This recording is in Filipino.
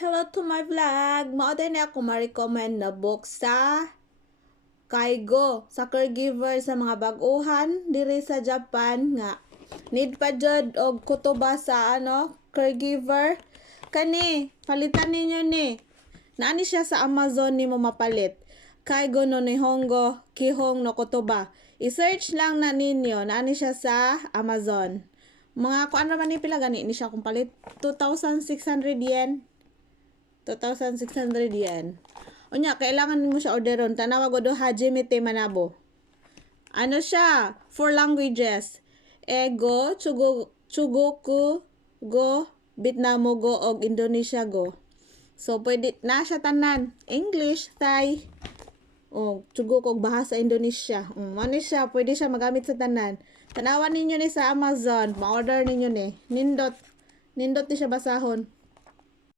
Hello to my vlog! Mao din ako ma-recommend na book sa Kaigo sa caregiver sa mga bag-uhan diri sa Japan nga need pa jud og kutoba sa caregiver kani palitan ninyo ni naani siya sa Amazon nimo mapalit Kaigo no Nihongo Kihong no Kotoba i-search lang na ninyo naani siya sa Amazon mga kuan ra man ni pila gani ni siya kung palit 2,600 yen 2,600 yen. Unya, kailangan mo siya orderon. Tanawa ko do Hajimete Manabo. Ano siya? 4 languages. Ego, Chugoku, Go, Vietnamo Go, og Indonesia Go. So, pwede na siya tanan. English, Thai, o Chuguk og bahasa Indonesia. Ano siya? Pwede siya magamit sa tanan. Tanawan ninyo ni sa Amazon. Ma-order ninyo ni. Nindot ni siya basahon.